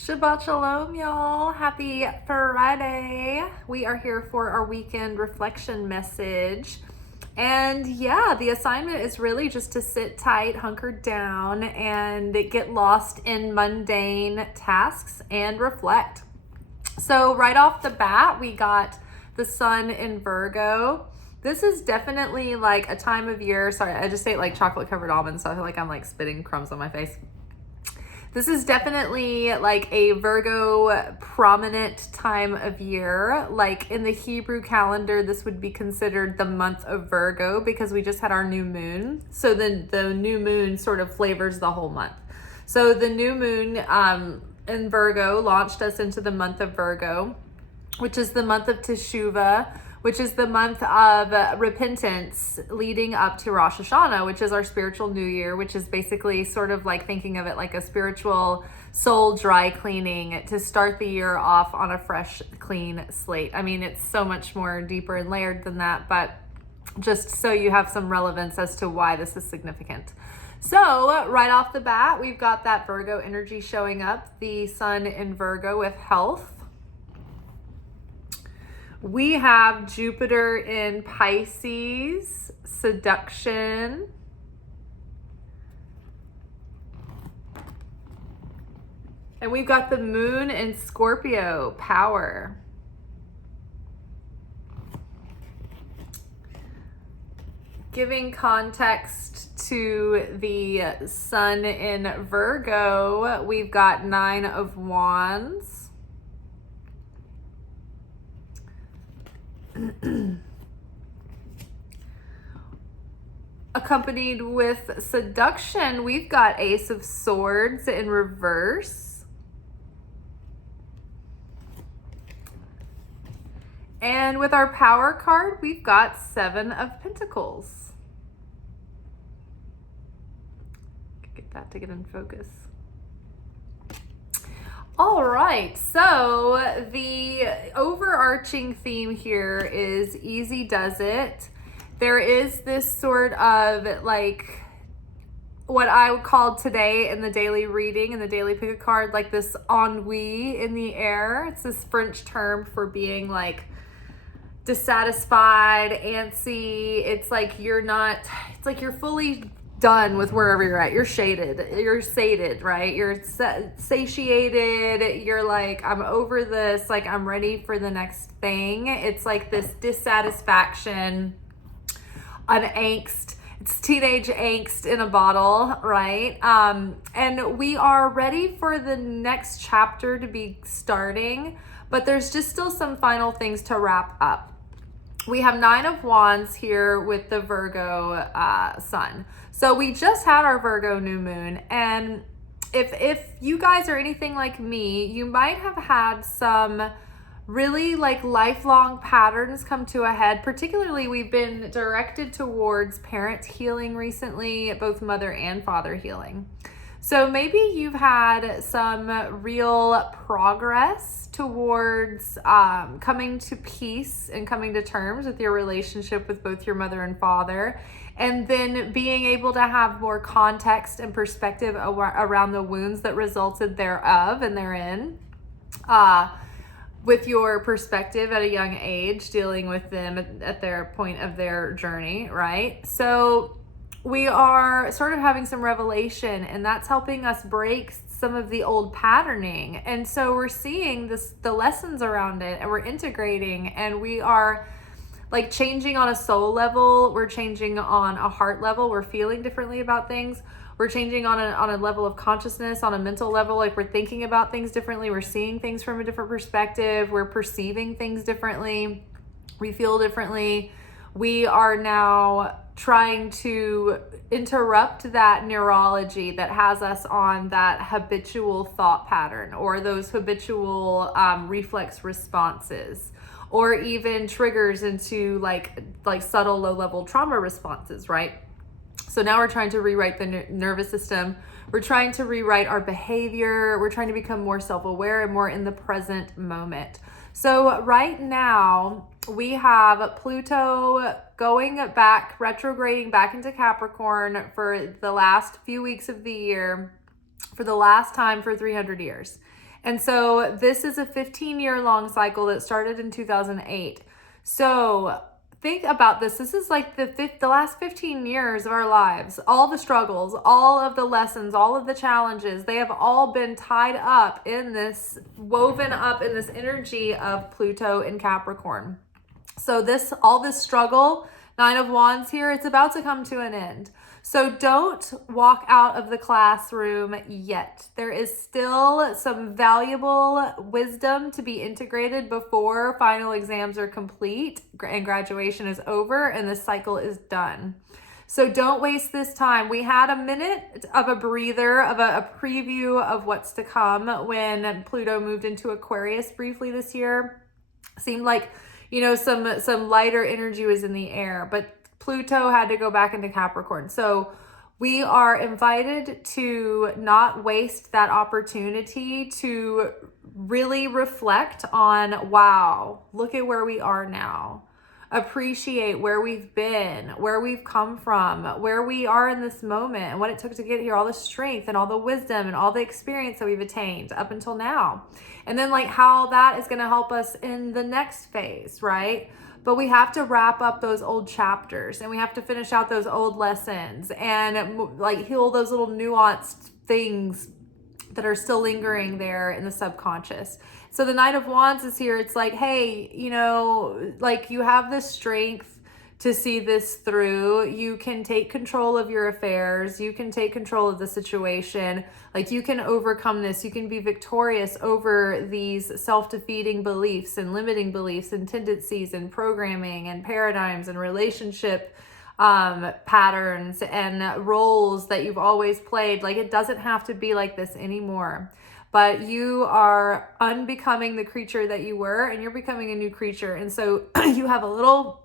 Shabbat Shalom, y'all. Happy Friday. We are here for our weekend reflection message. And yeah, the assignment is really just to sit tight, hunker down, and get lost in mundane tasks and reflect. So right off the bat, we got the sun in Virgo. This is definitely like a time of year. Sorry, I just ate like chocolate covered almonds, so I feel like I'm like spitting crumbs on my face. This is definitely like a Virgo prominent time of year. Like in the Hebrew calendar, this would be considered the month of Virgo because we just had our new moon. So then the new moon sort of flavors the whole month. So the new moon in Virgo launched us into the month of Virgo, which is the month of Teshuvah, which is the month of repentance leading up to Rosh Hashanah, which is our spiritual new year, which is basically sort of like thinking of it like a spiritual soul dry cleaning to start the year off on a fresh, clean slate. I mean, it's so much more deeper and layered than that, but just so you have some relevance as to why this is significant. So right off the bat, we've got that Virgo energy showing up, the sun in Virgo with health. We have Jupiter in Pisces, seduction. And we've got the moon in Scorpio, power. Giving context to the sun in Virgo, we've got 9 of Wands. Accompanied with seduction, we've got Ace of Swords in reverse. And with our power card, we've got 7 of Pentacles. Get that to get in focus. All right, so the overarching theme here is easy does it. There is this sort of like what I would call today in the daily reading and the daily pick a card, like this ennui in the air. It's this French term for being like dissatisfied, antsy. It's like you're fully done with wherever you're at. You're sated, right? You're satiated. You're like, I'm over this. Like, I'm ready for the next thing. It's like this dissatisfaction, an angst. It's teenage angst in a bottle, right? And we are ready for the next chapter to be starting, but there's just still some final things to wrap up. We have 9 of Wands here with the Virgo sun. So we just had our Virgo new moon, and if you guys are anything like me, you might have had some really like lifelong patterns come to a head. Particularly, we've been directed towards parent healing recently, both mother and father healing. So maybe you've had some real progress towards coming to peace and coming to terms with your relationship with both your mother and father, and then being able to have more context and perspective around the wounds that resulted thereof and therein. With your perspective at a young age, dealing with them at their point of their journey, right? So we are sort of having some revelation, and that's helping us break some of the old patterning. And so we're seeing the lessons around it, and we're integrating, and we are like changing on a soul level. We're changing on a heart level. We're feeling differently about things. We're changing on a level of consciousness, on a mental level. Like we're thinking about things differently. We're seeing things from a different perspective. We're perceiving things differently. We feel differently. We are now trying to interrupt that neurology that has us on that habitual thought pattern, or those habitual reflex responses, or even triggers into like subtle low-level trauma responses, right? So now we're trying to rewrite the nervous system. We're trying to rewrite our behavior. We're trying to become more self-aware and more in the present moment. So right now we have Pluto going back, retrograding back into Capricorn for the last few weeks of the year, for the last time for 300 years. And so this is a 15-year long cycle that started in 2008. So think about this. This is like the last 15 years of our lives. All the struggles, all of the lessons, all of the challenges, they have all been tied up in this, woven up in this energy of Pluto and Capricorn. So all this struggle, Nine of Wands here, it's about to come to an end. So don't walk out of the classroom yet. There is still some valuable wisdom to be integrated before final exams are complete and graduation is over and the cycle is done. So don't waste this time. We had a minute of a breather, of a preview of what's to come when Pluto moved into Aquarius briefly this year. Seemed like, some lighter energy was in the air, but Pluto had to go back into Capricorn. So we are invited to not waste that opportunity to really reflect on, wow, look at where we are now. Appreciate where we've been, where we've come from, where we are in this moment, and what it took to get here, all the strength and all the wisdom and all the experience that we've attained up until now. And then how that is going to help us in the next phase, right? But we have to wrap up those old chapters and we have to finish out those old lessons and heal those little nuanced things that are still lingering there in the subconscious. So the Knight of Wands is here. It's like, hey, you have the strength to see this through. You can take control of your affairs. You can take control of the situation. You can overcome this. You can be victorious over these self-defeating beliefs and limiting beliefs and tendencies and programming and paradigms and relationship patterns and roles that you've always played. It doesn't have to be like this anymore. But you are unbecoming the creature that you were, and you're becoming a new creature. And so you have a little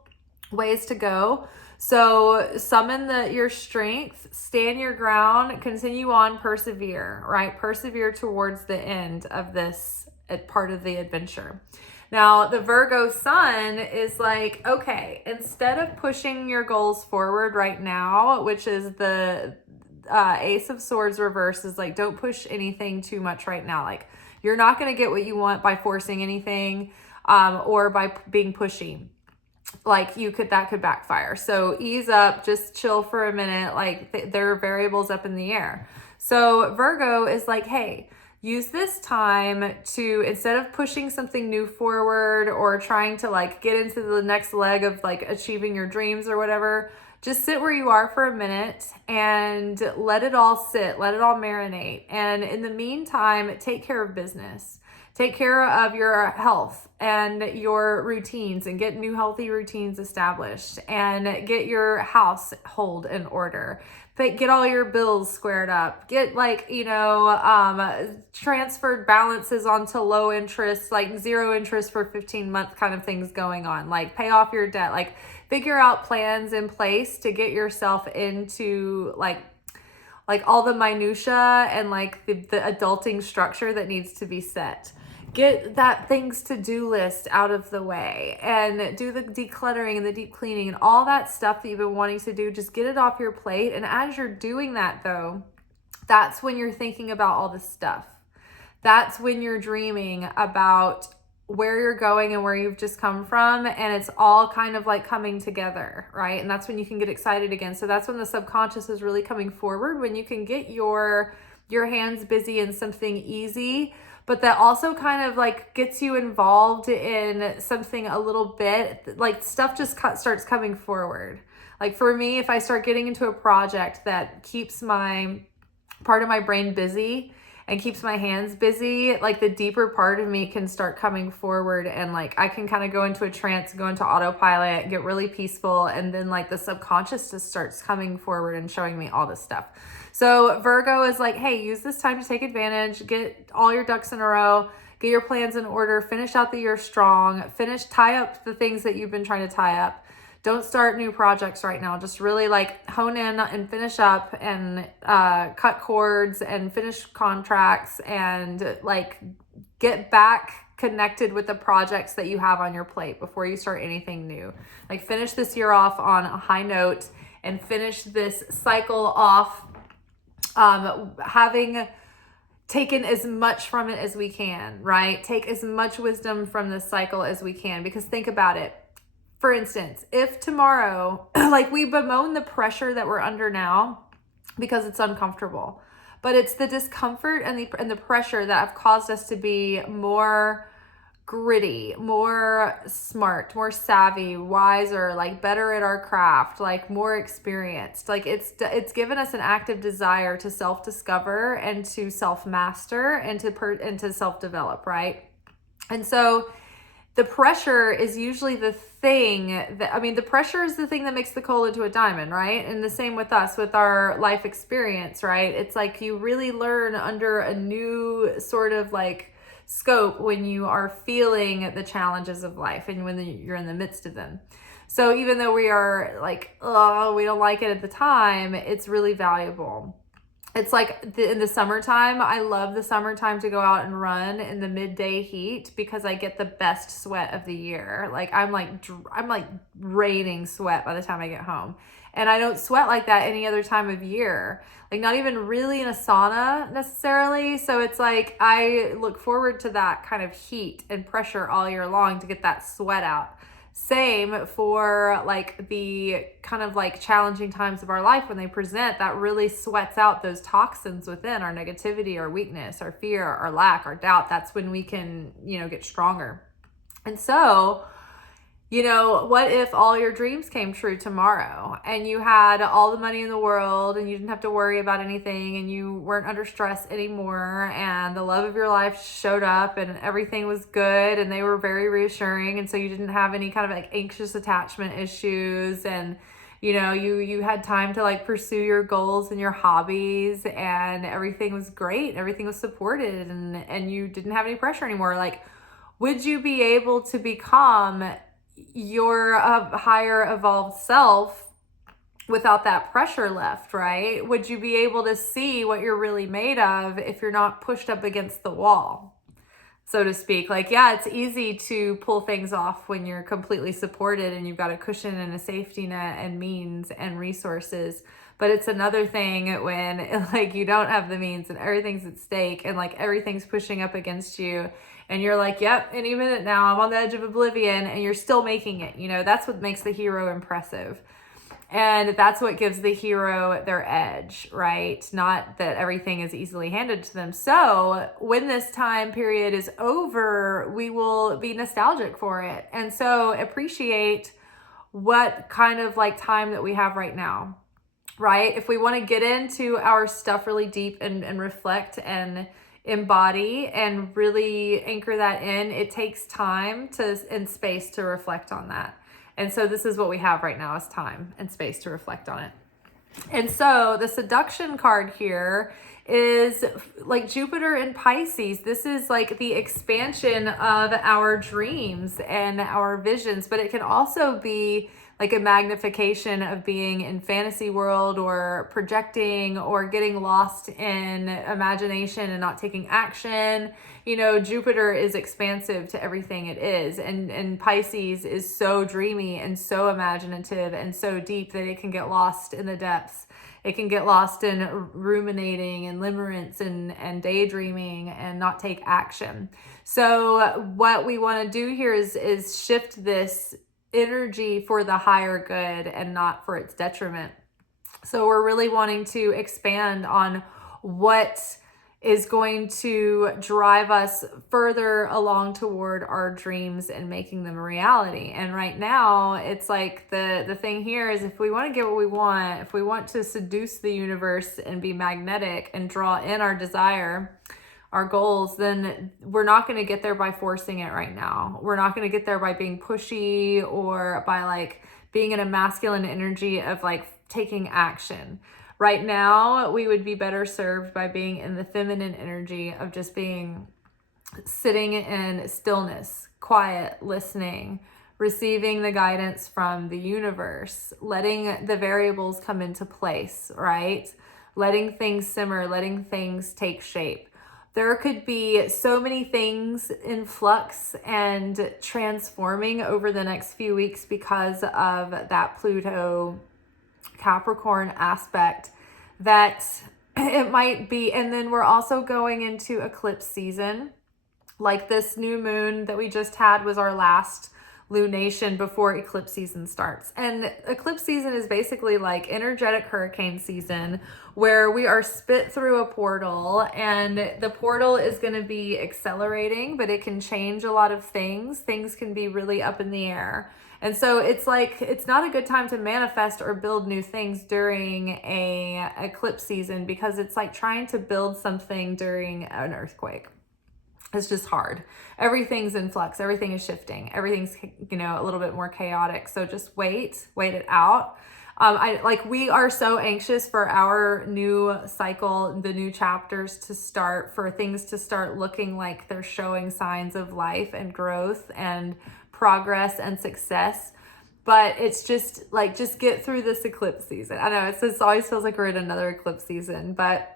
ways to go. So summon your strength, stand your ground, continue on, persevere, right? Persevere towards the end of this part of the adventure. Now, the Virgo sun is okay, instead of pushing your goals forward right now, which is the Ace of Swords reverse, is don't push anything too much right now. You're not going to get what you want by forcing anything or by being pushy. That could backfire. So ease up, just chill for a minute. There are variables up in the air. So Virgo is hey, use this time to, instead of pushing something new forward or trying to get into the next leg of achieving your dreams or whatever, just sit where you are for a minute and let it all sit, let it all marinate. And in the meantime, take care of business. Take care of your health and your routines and get new healthy routines established and get your household in order. But get all your bills squared up. Get transferred balances onto low interest, 0 interest for 15-month kind of things going on. Pay off your debt. Figure out plans in place to get yourself into all the minutia and the adulting structure that needs to be set. Get that things to-do list out of the way and do the decluttering and the deep cleaning and all that stuff that you've been wanting to do. Just get it off your plate. And as you're doing that, though, that's when you're thinking about all this stuff. That's when you're dreaming about where you're going and where you've just come from, and it's all kind of coming together, right? And that's when you can get excited again. So that's when the subconscious is really coming forward, when you can get your hands busy in something easy, but that also kind of gets you involved in something a little bit, stuff just starts coming forward. For me, if I start getting into a project that keeps my part of my brain busy and keeps my hands busy, the deeper part of me can start coming forward, and I can kind of go into a trance, go into autopilot, get really peaceful, and then the subconscious just starts coming forward and showing me all this stuff. So Virgo is hey, use this time to take advantage, get all your ducks in a row, get your plans in order, finish out the year strong, tie up the things that you've been trying to tie up. Don't start new projects right now. Just really hone in and finish up and cut cords and finish contracts and get back connected with the projects that you have on your plate before you start anything new. Finish this year off on a high note and finish this cycle off having taken as much from it as we can, right? Take as much wisdom from this cycle as we can, because think about it. For instance, if tomorrow, like, we bemoan the pressure that we're under now because it's uncomfortable, but it's the discomfort and the pressure that have caused us to be more gritty, more smart, more savvy, wiser, like better at our craft, like more experienced. Like, it's given us an active desire to self-discover and to self-master and to self-develop, right? And so the pressure is usually the thing that, the pressure is the thing that makes the coal into a diamond, right? And the same with us, with our life experience, right? It's like you really learn under a new sort of like scope when you are feeling the challenges of life and when you're in the midst of them. So even though we are like, oh, we don't like it at the time, it's really valuable. It's like in the summertime, I love the summertime to go out and run in the midday heat because I get the best sweat of the year. Like I'm like raining sweat by the time I get home. And I don't sweat like that any other time of year. Like not even really in a sauna necessarily. So it's like I look forward to that kind of heat and pressure all year long to get that sweat out. Same for like the kind of like challenging times of our life when they present, that really sweats out those toxins within our negativity, our weakness, our fear, our lack, our doubt. That's when we can, get stronger. And so, what if all your dreams came true tomorrow and you had all the money in the world and you didn't have to worry about anything and you weren't under stress anymore and the love of your life showed up and everything was good and they were very reassuring, and so you didn't have any kind of like anxious attachment issues, and you had time to like pursue your goals and your hobbies and everything was great, everything was supported, and you didn't have any pressure anymore. Like, would you be able to become your higher evolved self without that pressure left, right? Would you be able to see what you're really made of if you're not pushed up against the wall, so to speak? Like, yeah, it's easy to pull things off when you're completely supported and you've got a cushion and a safety net and means and resources. But it's another thing when like you don't have the means and everything's at stake and like everything's pushing up against you. And you're like, yep, any minute now I'm on the edge of oblivion, and you're still making it. That's what makes the hero impressive. And that's what gives the hero their edge, right? Not that everything is easily handed to them. So when this time period is over, we will be nostalgic for it. And so appreciate what kind of like time that we have right now, right? If we want to get into our stuff really deep and reflect and embody and really anchor that in, it takes time and space to reflect on that. And so this is what we have right now, is time and space to reflect on it. And so the seduction card here is like Jupiter in Pisces. This is like the expansion of our dreams and our visions, but it can also be like a magnification of being in fantasy world or projecting or getting lost in imagination and not taking action. Jupiter is expansive to everything it is. And Pisces is so dreamy and so imaginative and so deep that it can get lost in the depths. It can get lost in ruminating and limerence and daydreaming and not take action. So what we want to do here is shift this energy for the higher good and not for its detriment. So we're really wanting to expand on what is going to drive us further along toward our dreams and making them a reality. And right now, it's like the thing here is, if we want to get what we want, if we want to seduce the universe and be magnetic and draw in our desire, our goals, then we're not going to get there by forcing it right now. We're not going to get there by being pushy or by like being in a masculine energy of like taking action. Right now, we would be better served by being in the feminine energy of just being sitting in stillness, quiet, listening, receiving the guidance from the universe, letting the variables come into place, right? Letting things simmer, letting things take shape. There could be so many things in flux and transforming over the next few weeks because of that Pluto Capricorn aspect, that it might be. And then we're also going into eclipse season. Like this new moon that we just had was our last lunation before eclipse season starts. And eclipse season is basically like energetic hurricane season, where we are spit through a portal, and the portal is going to be accelerating, but it can change a lot of things. Things can be really up in the air. And so it's like, it's not a good time to manifest or build new things during a eclipse season, because it's like trying to build something during an earthquake. It's just hard. Everything's in flux. Everything is shifting. Everything's, you know, a little bit more chaotic. So just wait it out. We are so anxious for our new cycle, the new chapters to start, for things to start looking like they're showing signs of life and growth and progress and success. But it's just like, just get through this eclipse season. I know it always feels like we're in another eclipse season, but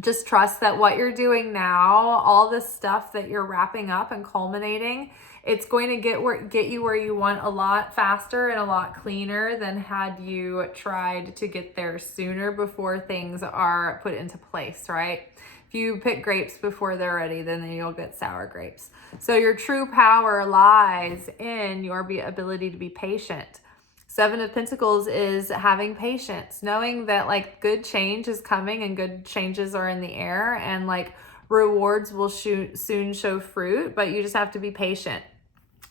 just trust that what you're doing now, all this stuff that you're wrapping up and culminating, it's going to get you where you want a lot faster and a lot cleaner than had you tried to get there sooner before things are put into place, right? If you pick grapes before they're ready, then you'll get sour grapes. So your true power lies in your ability to be patient. Seven of Pentacles is having patience, knowing that like good change is coming and good changes are in the air, and like rewards will soon show fruit, but you just have to be patient.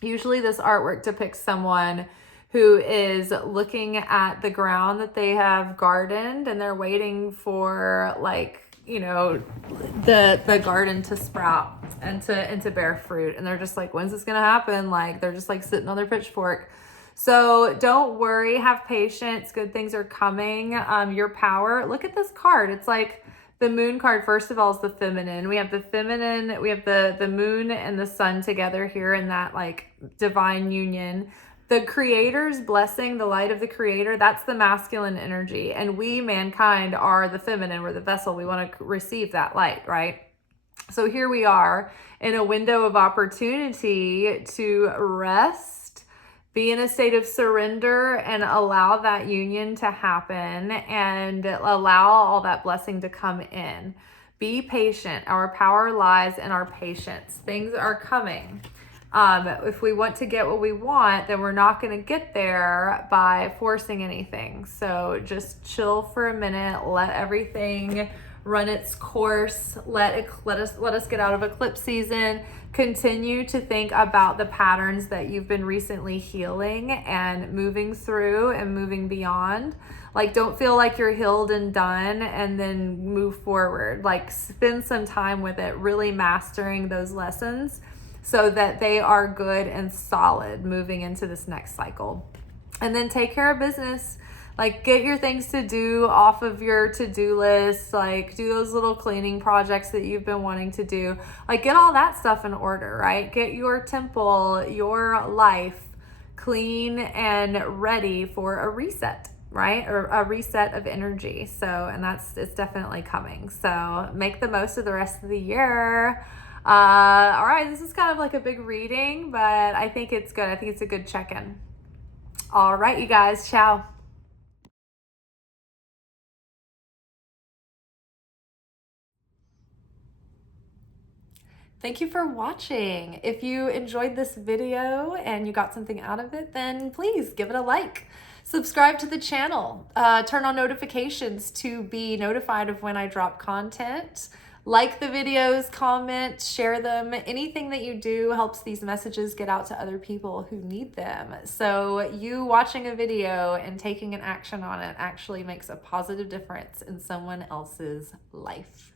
Usually this artwork depicts someone who is looking at the ground that they have gardened, and they're waiting for, like, you know, the garden to sprout and to bear fruit. And they're just like, when's this gonna happen? Like, they're just like sitting on their pitchfork. So don't worry, have patience. Good things are coming. Your power, look at this card. It's like the moon card, first of all, is the feminine. We have the feminine, we have the moon and the sun together here in that like divine union. The creator's blessing, the light of the creator, that's the masculine energy. And we, mankind, are the feminine. We're the vessel. We want to receive that light, right? So here we are in a window of opportunity to rest, be in a state of surrender, and allow that union to happen and allow all that blessing to come in. Be patient. Our power lies in our patience. Things are coming. If we want to get what we want, then we're not going to get there by forcing anything. So just chill for a minute, let everything run its course. Let us get out of eclipse season. Continue to think about the patterns that you've been recently healing and moving through and moving beyond. Like, don't feel like you're healed and done and then move forward. Like, spend some time with it, really mastering those lessons so that they are good and solid moving into this next cycle. And then take care of business. Like, get your things to do off of your to-do list. Like, do those little cleaning projects that you've been wanting to do. Like, get all that stuff in order, right? Get your temple, your life clean and ready for a reset, right? Or a reset of energy. So, and it's definitely coming. So make the most of the rest of the year. All right, this is kind of like a big reading, but I think it's good. I think it's a good check-in. All right, you guys, ciao. Thank you for watching. If you enjoyed this video and you got something out of it, then please give it a like. Subscribe to the channel. Turn on notifications to be notified of when I drop content. Like the videos, comment, share them. Anything that you do helps these messages get out to other people who need them. So you watching a video and taking an action on it actually makes a positive difference in someone else's life.